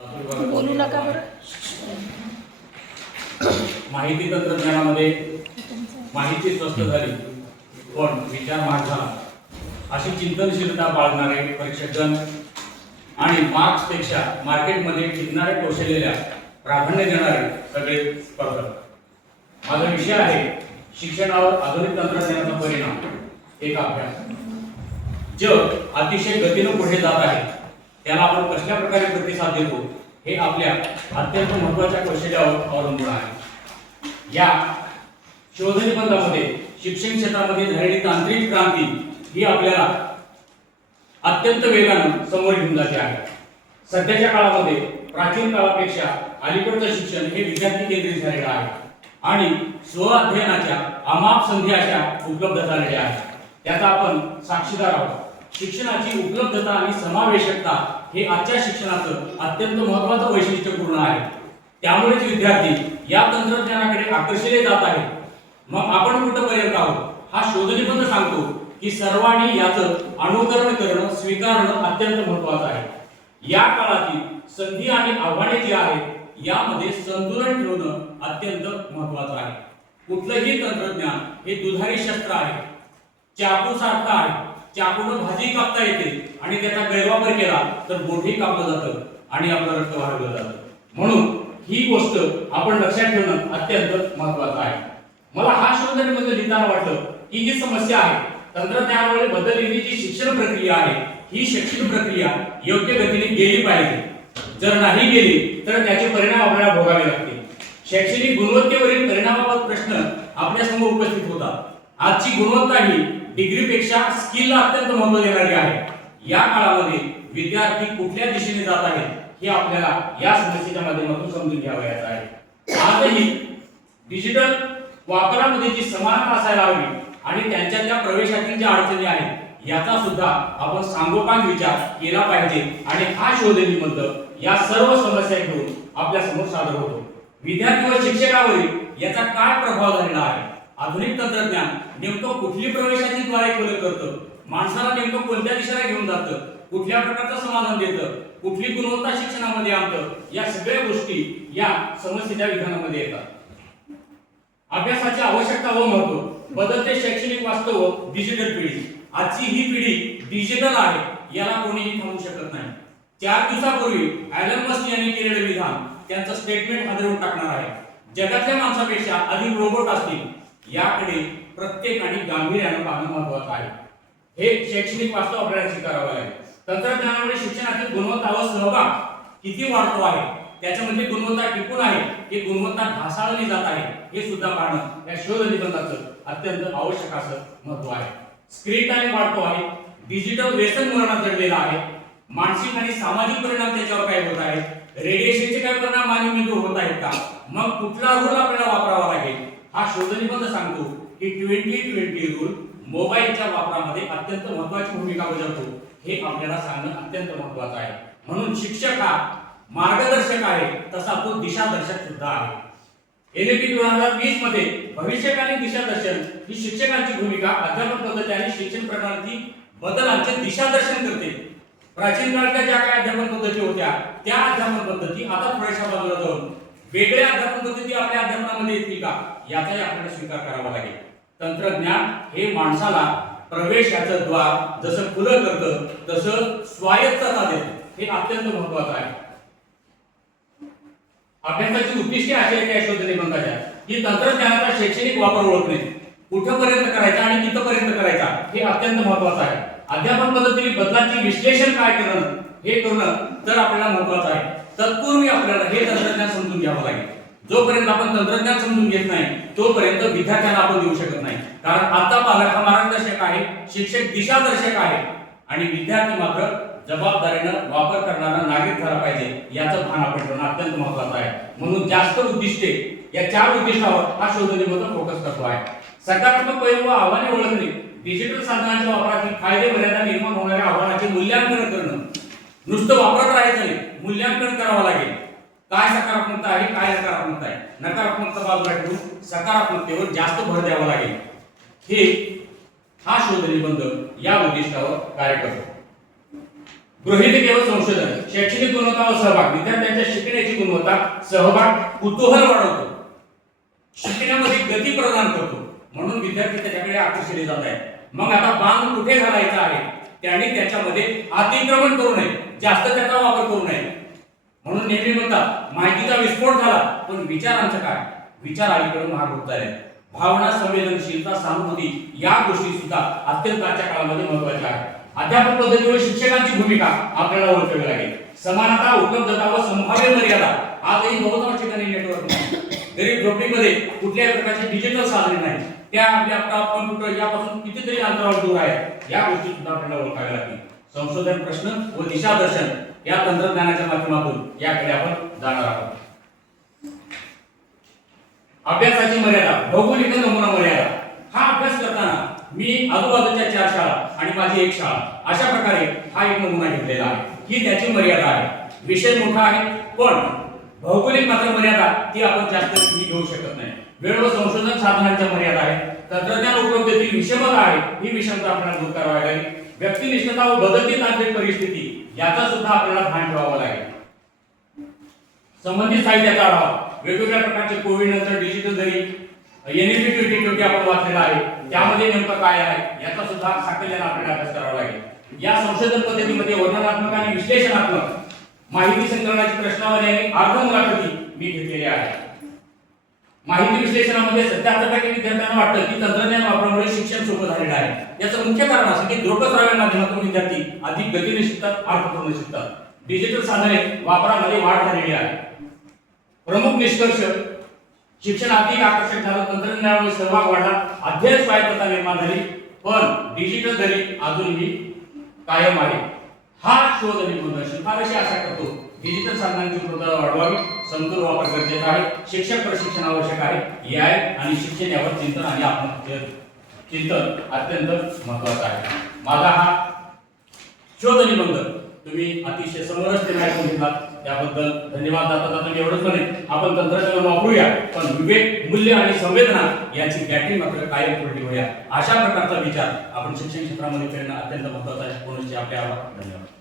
बोलू नका बरं. माहिती तंत्रज्ञानामध्ये माहिती स्वस्त झाली पण विचार महाग झाला अशी चिंतनशीलता बाळगणारे परीक्षकगण आणि मार्क्सपेक्षा मार्केटमध्ये टिकणारे कौशल्याला प्राधान्य देणारे सगळे स्पर्धक. माझा विषय आहे शिक्षणावर आधुनिक तंत्रज्ञानाचा परिणाम, एक अभ्यास. जग अतिशय गतीने पुढे जात आहे, त्याला आपण कशा प्रकारे प्रतिसाद देतो हे आपल्या अत्यंत महत्त्वाच्या कौशल्यावर अवलंबून आहे. या शोध निबंधामध्ये शिक्षण क्षेत्रामध्ये झालेली तांत्रिक क्रांती ही आपल्याला अत्यंत वेगाने समोर घेऊन जाते आहे. सध्याच्या काळामध्ये प्राचीन काळापेक्षा अलीकडचं शिक्षण हे विद्यार्थी केंद्रित झालेलं आहे आणि स्व अध्ययनाच्या अमाप संधी अशा उपलब्ध झालेल्या आहेत. त्याचा आपण साक्षीदार आहोत. शिक्षणाची उपलब्धता आणि समावेशकता हे आजच्या शिक्षणाचं अत्यंत महत्त्वाचं वैशिष्ट्यपूर्ण आहे. त्यामुळेच विद्यार्थी या तंत्रज्ञानाकडे आकर्षिले जात आहेत. मग आपण कुठपर्यंत आहोत हा शोधनिबंध सांगतो की सर्वांनी याचं अनुकरण करणं स्वीकारणं अत्यंत महत्त्वाचं आहे. या काळातील संधी आणि आव्हाने जी आहेत यामध्ये संतुलन ठेवणं अत्यंत महत्त्वाचं आहे. कुठलंही तंत्रज्ञान हे दुधारी शस्त्र आहे, चाकू सारखं आहे. चाकूनं भाजी कापता येते आणि त्याचा गैरवापर केला तर बोटही कापलं जातं आणि आपलं रक्त वाढवलं जातं. म्हणून ही गोष्ट आपण लक्षात ठेवणं अत्यंत महत्त्वाचं आहे. मला हा शोध निबंध लिहिताना वाटलं की ही समस्या आहे. तंत्रज्ञानामुळे बदललेली जी शिक्षण प्रक्रिया आहे ही शैक्षणिक प्रक्रिया योग्य गतीने गेली पाहिजे. जर नाही गेली तर त्याचे परिणाम आपल्याला भोगावे लागतील. शैक्षणिक गुणवत्तेवरील परिणामाबाबत प्रश्न आपल्या समोर उपस्थित होतात. आजची गुणवत्ता ही डिग्रीपेक्षा स्किलला अत्यंत महत्त्व देणारी आहे. या काळामध्ये विद्यार्थी कुठल्या दिशेने जात आहेत हे आपल्याला या समस्येच्या माध्यमातून समजून घ्यावयाचं आहे. आजही डिजिटल वापरामध्ये जी समानता असायला हवी आणि त्यांच्या त्या प्रवेशातील ज्या अडचणी आहेत याचा सुद्धा आपण सांगोपांग विचार केला पाहिजे आणि हा शोध निबंध या सर्व समस्या घेऊन आपल्या समोर सादर होतो. विद्यार्थी व शिक्षकावरील याचा काय प्रभाव झालेला आहे, आधुनिक तंत्रज्ञान नेमकं कुठली प्रवेशाची द्वारे खुलं करतं, माणसाला नेमकं कोणत्या दिशेला घेऊन जातं, कुठल्या प्रकारचं समाधान देतं, कुठली गुणवत्ता शिक्षणामध्ये आणतं, या सगळ्या गोष्टी या समस्येच्या विधानामध्ये येतात. अभ्यासाची आवश्यकता व महत्त्व, बदलते शैक्षणिक वास्तव व डिजिटल पिढी. आजची ही पिढी डिजिटल आहे, याला कोणीही थांबवू शकत नाही. 4 दिवसापूर्वी ॲलन मस्क यांनी केलेले विधान त्यांचं स्टेटमेंट हादरवून टाकणार आहे. जगातल्या माणसापेक्षा अधिक रोबोट असतील याकडे प्रत्येकाने गांभीर्याने पाहणं महत्त्वाचं आहे. हे शैक्षणिक वास्तव आपल्याला स्वीकारावं लागेल. तंत्रज्ञानामुळे शिक्षणातील गुणवत्ता व सहभाग किती वाढतो आहे, त्याच्यामध्ये गुणवत्ता टिकून आहे की गुणवत्ता ढासळली जात आहे हे सुद्धा पाहणं या शोध निबंधाचं अत्यंत आवश्यक असं महत्त्व आहे. स्क्रीन टाइम वाढतो आहे, डिजिटल व्यसन मरणात जडलेला आहे, मानसिक आणि सामाजिक परिणाम त्याच्यावर काय होत आहेत, रेडिएशनचे काय परिणाम मानवी मेंदूवर होत आहेत का, मग कुठला रूल आपल्याला वापरावा लागेल हा शोध निबंध सांगतो की 2020 रूल मोबाईलच्या वापरामध्ये अत्यंत महत्त्वाची भूमिका बजावतो हे आपल्याला सांगणं अत्यंत महत्त्वाचं आहे. म्हणून शिक्षक हा मार्गदर्शक आहे तसा तो दिशादर्शक सुद्धा आहे. NEP 2020 मध्ये भविष्यकालीन दिशादर्शन ही शिक्षकांची भूमिका अध्यापन पद्धती आणि शिक्षण प्रणालीतील बदलांचे दिशादर्शन करते. प्राचीन काळच्या ज्या काही अध्यापन पद्धती होत्या त्या अध्यापन पद्धती आता थोड्याशा बाजूला जाऊन वेगळ्या अध्यापन पद्धती आपल्या अध्यापनामध्ये येतील का याचाही आपल्याला स्वीकार करावा लागेल. तंत्रज्ञान हे माणसाला प्रवेशाचं द्वार जसं खुलं करतं तसं स्वायत्तता देतं, हे अत्यंत महत्त्वाचं आहे. अभ्यासाची उद्दिष्टे अशी आहेत या शोध निबंधाच्या की तंत्रज्ञानाचा शैक्षणिक वापर ओळखणे, कुठपर्यंत करायचा आणि कितपर्यंत करायचा हे अत्यंत महत्त्वाचं आहे. अध्यापन पद्धतीतील बदलांचे विश्लेषण काय करणं हे करणं तर आपल्याला महत्त्वाचं आहे. तत्पूर्वी आपल्याला हे तंत्रज्ञान समजून घ्यावं लागेल. जोपर्यंत आपण तंत्रज्ञान समजून घेत नाही तोपर्यंत विद्यार्थ्यांना आपण देऊ शकत नाही. कारण आता पालक हा मार्गदर्शक आहे, शिक्षक दिशादर्शक आहे आणि विद्यार्थी मात्र जबाबदारीनं वापर करणारा नागरिक झाला पाहिजे याचं भान आपण ठेवणं अत्यंत महत्त्वाचं आहे. म्हणून जास्त उद्दिष्टे या 4 उद्दिष्टावर हा शोध निबंध फोकस करतो आहे. सकारात्मक पैलू व आव्हाने ओळखणे, डिजिटल साधनांच्या वापरातील फायदे मर्यादा निर्माण होणाऱ्या आव्हानाचे मूल्यांकन करणं, नुसतं वापरत राहायचं नाही, मूल्यांकन करावं लागेल. काय सकारात्मकता आहे, काय नकारात्मकता आहे, नकारात्मकता बाजूला ठेवून सकारात्मकतेवर जास्त भर द्यावा लागेल. हे हा शोध निबंध या उद्दिष्टावर कार्य करतो. गृहीतके व संशोधन शैक्षणिक गुणवत्ता व सहभाग, विद्यार्थ्यांच्या शिकण्याची गुणवत्ता, सहभाग, कुतूहल वाढवतो, शिकण्यामध्ये गती प्रदान करतो, म्हणून विद्यार्थी त्याच्याकडे आकर्षित जात आहेत. मग आता बांध कुठे घालायचा आहे, त्यांनी त्याच्यामध्ये अतिक्रमण करू नये, जास्त त्याचा वापर करू नये. म्हणून नेहमी म्हणतात माहितीचा विस्फोट झाला, पण विचारांचं काय, विचार अलीकडे महाग होत आहे. भावना, संवेदनशीलता, सहानुभूती या गोष्टी सुद्धा अत्यंत आजच्या काळामध्ये महत्त्वाच्या आहेत. अध्यापन पद्धतीवर शिक्षकांची भूमिका आपल्याला ओळखावी लागेल. समानता, उपलब्धता व संभाव्य मर्यादा आजही बहुतांश ठिकाणी नेटवर्क नाही. गरीब झोपडीमध्ये कुठल्याही प्रकारची डिजिटल साधने नाही, त्या लॅपटॉप, कॉम्प्युटर यापासून कितीतरी अंतरावर दूर आहेत. या गोष्टी सुद्धा आपल्याला ओळखाव्या लागतील. संशोधन, प्रश्न व दिशादर्शन या तंत्रज्ञानाच्या माध्यमातून याकडे आपण जाणार आहोत. अभ्यासाची मर्यादा, भौगोलिक नमुना मर्यादा. हा अभ्यास करताना मी आजूबाजूच्या 4 शाळा आणि माझी एक शाळा अशा प्रकारे हा एक नमुना घेतलेला आहे. ही त्याची मर्यादा आहे. विषय मोठा आहे, पण भौगोलिक मात्र मर्यादा ती आपण जास्त घेऊ शकत नाही. वेळ व संशोधन साधनांच्या मर्यादा आहेत. तंत्रज्ञान उपलब्धतेची विषमता आहे, ही विषमता आपल्याला दूर करावी लागेल. व्यक्तिनिष्ठता व बदलती तांत्रिक परिस्थिती याचा सुद्धा आपल्याला भान ठेवावं लागेल. संबंधित साहित्याचा आढावा, वेगवेगळ्या प्रकारचे कोविड नंतर डिजिटल जरी NSP 2020 आपण वाचलेला आहे, त्यामध्ये नेमकं काय आहे याचा सुद्धा साकल्याने आपल्याला अभ्यास करावा लागेल. या संशोधन पद्धतीमध्ये वर्णनात्मक आणि विश्लेषणात्मक माहिती संकलनाची प्रश्नावली आणि अर्ध मुलाखती मी घेतलेल्या आहेत. माहिती विश्लेषणामध्ये 77% विद्यार्थ्यांना वाटतं की तंत्रज्ञान वापरामुळे शिक्षण सोपं झालेलं आहे. याचं मुख्य कारण असं की दृकश्राव्य माध्यमातून विद्यार्थी अधिक गतीने शिकतात, अर्थपूर्ण शिकतात. डिजिटल साधने वापरामध्ये वाढ झालेली आहे. प्रमुख निष्कर्ष, शिक्षण अधिक आकर्षक झालं, तंत्रज्ञानामुळे सहभाग वाढला, अध्ययन स्वायत्तता निर्माण झाली, पण डिजिटल दरी अजूनही कायम आहे. हा शोध निबंध शिफारशी असा करतो डिजिटल साधनांची उपलब्धता वाढवावी, समतोल वापर गरजेचा आहे, शिक्षक प्रशिक्षण आवश्यक आहे, AI आणि शिक्षण यावर चिंतन आणि चिंतन अत्यंत महत्त्वाचं आहे. माझा हा शोध निबंध तुम्ही अतिशय समरसतेने ऐकून घेतलात, त्याबद्दल धन्यवाद. दाता मी एवढंच म्हणेन, आपण तंत्रज्ञान वापरूया, पण विवेक, मूल्य आणि संवेदना याची बॅटरी मात्र कायम पुढे होऊया. अशा प्रकारचा विचार आपण शिक्षण क्षेत्रामध्ये करणं अत्यंत महत्त्वाचं आहे. पुनश्च आपले आभार. धन्यवाद.